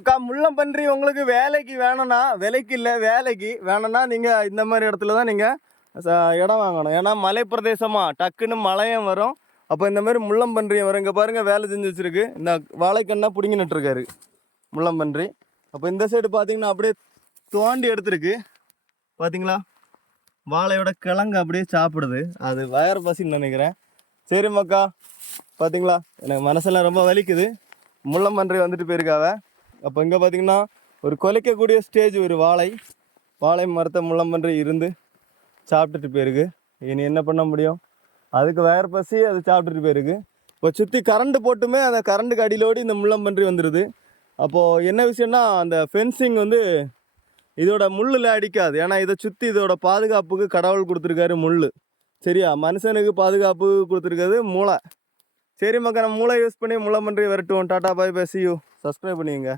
அக்கா முள்ளம்பன்றி உங்களுக்கு வேலைக்கு வேணும்னா, விலைக்கு இல்லை வேலைக்கு வேணும்னா நீங்கள் இந்த மாதிரி இடத்துல தான் நீங்கள் இடம் வாங்கணும். ஏன்னா மலை பிரதேசமாக டக்குன்னு மழையும் வரும். அப்போ இந்த மாதிரி முள்ளம்பன்றியும் வரும். இங்கே பாருங்கள் வேலை செஞ்சு வச்சுருக்கு. இந்த வாழைக்கண்ணா பிடிங்கி நட்டுருக்காரு முள்ளம்பன்றி. அப்போ இந்த சைடு பார்த்தீங்கன்னா அப்படியே தோண்டி எடுத்துருக்கு பார்த்தீங்களா, வாழையோட கிழங்கு அப்படியே சாப்பிடுது. அது வயறு பசின்னு நினைக்கிறேன். சரி மக்கா, பார்த்தீங்களா எனக்கு மனசெல்லாம் ரொம்ப வலிக்குது. முள்ளம்பன்றி வந்துட்டு போயிருக்காவ. அப்போ இங்கே பார்த்தீங்கன்னா ஒரு கொலைக்கக்கூடிய ஸ்டேஜ் ஒரு வாழை மரத்தை முள்ளம்பன்றி இருந்து சாப்பிட்டுட்டு போயிருக்கு. இனி என்ன பண்ண முடியும், அதுக்கு வயறு பசி, அது சாப்பிட்டுட்டு போயிருக்கு. இப்போ சுற்றி கரண்ட் போட்டுமே அந்த கரண்ட்டுக்கு அடியிலோடி இந்த முள்ளம்பன்றி வந்துடுது. அப்போது என்ன விஷயம்னா, அந்த ஃபென்சிங் வந்து இதோட முள்ளில் அடிக்காது. ஏன்னா இதை சுற்றி இதோட பாதுகாப்புக்கு கடவுள் கொடுத்துருக்காரு முள். சரியா, மனுஷனுக்கு பாதுகாப்பு கொடுத்துருக்காது மூளை. சரி மக்கா, நம்ம மூளை யூஸ் பண்ணி முள்ளம்பன்றி விரட்டுவோம். Tata bye bye, see you. Subscribe பண்ணிக்கங்க.